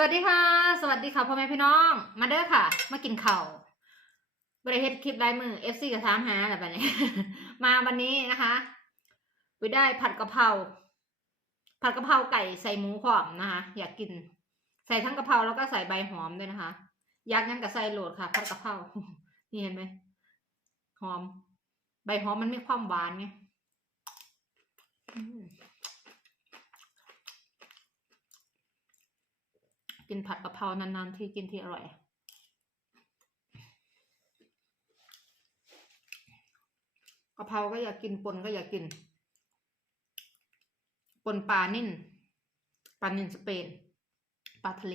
สวัสดีค่ะ สวัสดีค่ะพ่อแม่พี่น้อง มาเด้อค่ะ มากินข้าวบริเฮ็ดคลิปลายมือ FC กับถามหาอะไรแบบนี้ มาวันนี้นะคะไปได้ผัดกะเพราผัดกะเพราไก่ใส่หมูหอมนะคะ อยากกิน ใส่ทั้งกะเพราแล้วก็ใส่ใบหอมด้วยนะคะ อยากยังกับใส่โหลดค่ะผัดกะเพรานี่เห็นไหมหอม ใบหอมมันมีความหวานไงอืม กินผัดกะเพรานานๆ ที่กินที่อร่อย กะเพราก็อยากกินปนก็อยากกิน ปนปลานิ่นปลานิ่นสเปนปลาทะเล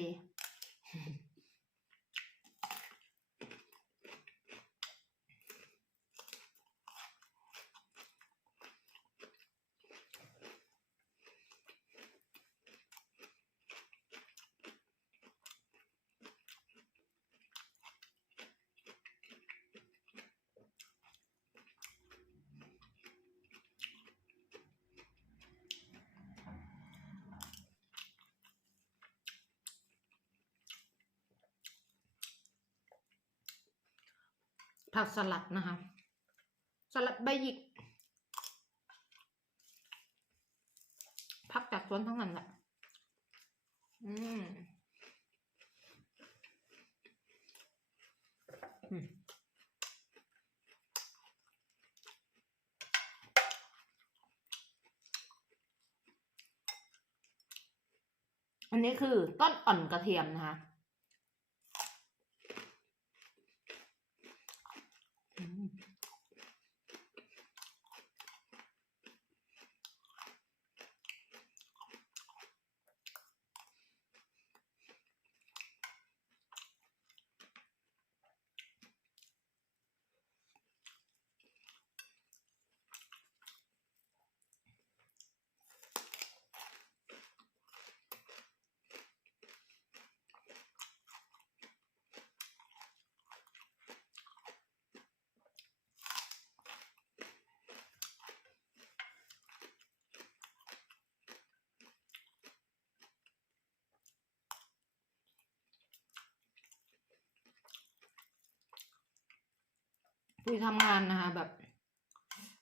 ผักสลัดนะคะ สลัดใบหยิกพักจากสวนทั้งนั้นแหละอืมอันนี้คือต้นอ่อนกระเทียมนะคะ ปุยทำงานนะคะแบบ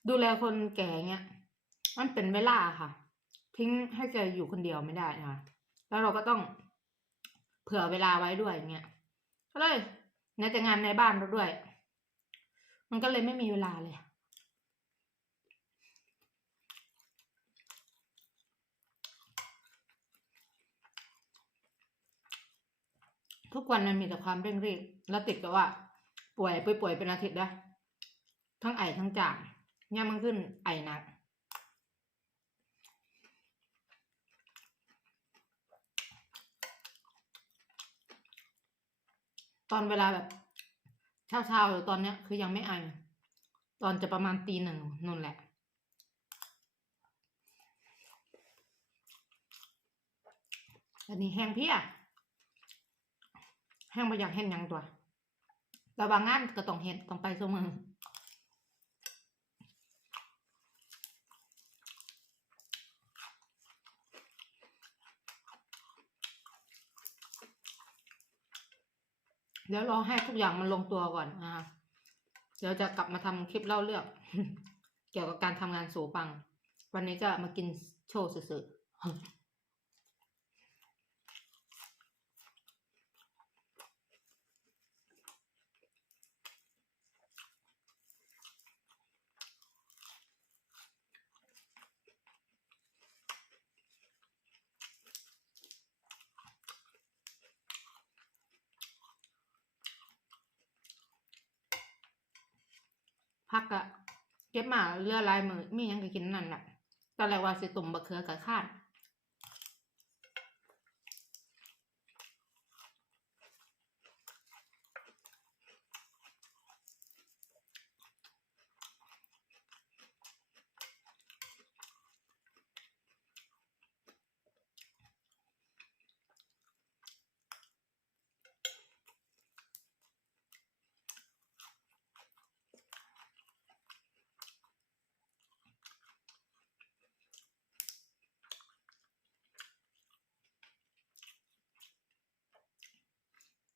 ดูแลคนแก่เงี้ย มันเป็นเวลาค่ะ ทิ้งให้แกอยู่คนเดียวไม่ได้นะคะแล้วเราก็ต้องเผื่อเวลาไว้ด้วยเงี้ยก็เลยในแต่งานในบ้านเราด้วย มันก็เลยไม่มีเวลาเลยทุกวันมันมีแต่ความเร่งรีบแล้วติดกับว่า ป่วยป่วยเป็นอาทิตย์นะ ทั้งไอทั้งจามเนี่ยมันขึ้นไอหนัก ตอนเวลาแบบเช้าๆหรือตอนเนี้ยคือยังไม่ไอ ตอนจะประมาณตีหนึ่งนู่นแหละอันนี้แห้งเพี้ยแห้งมาอยากแห้งยังตัวระวังงานก็ต้องเห็นต้องไปเสมอ เดี๋ยวรอให้ทุกอย่างมันลงตัวก่อนนะคะเดี๋ยวจะกลับมาทำคลิปเล่าเรื่อง เกี่ยวกับการทำงานสูปัง วันนี้ก็มากินโชว์สื่อ พักอะเก็บมาเรือลายมือมียังก็กินนั่นแหละตอนแรกว่าสิตุ่มบะเขือกับข้าน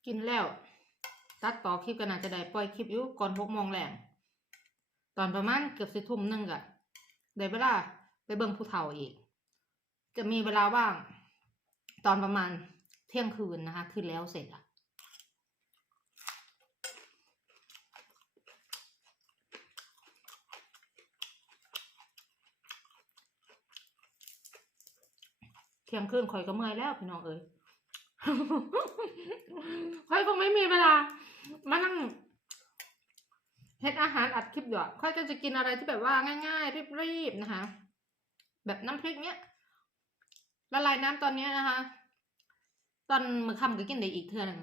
กินแล้ว ตัดต่อคลิปกันอาจจะได้ปล่อยคลิปอยู่ก่อนหกโมงแรงตอนประมาณเกือบสิทุ่มหนึงกะได้เวลาไปเบิ่งผู้เฒ่าอีก จะมีเวลาว่าง ตอนประมาณเที่ยงคืนนะคะ คืนแล้วเสร็จอะเที่ยงคืนคอยก็เมื่อยแล้วพี่น้องเอ้ย ค่อยคงไม่มีเวลา มานั่งเฮ็ดอาหารอัดคลิปอยู่ค่อยก็จะกินอะไรที่แบบว่าง่ายๆรีบๆนะคะ แบบน้ำพริกเนี้ยละลายน้ำตอนนี้นะคะ ตอนมือคำก็กินได้อีกเทื่อนึง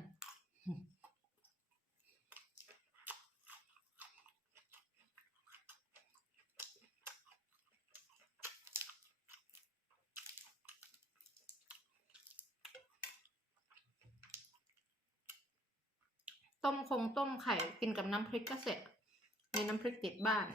ต้มคงต้มไข่กินกับน้ำพริกก็เสร็จมีน้ำพริกติดบ้าน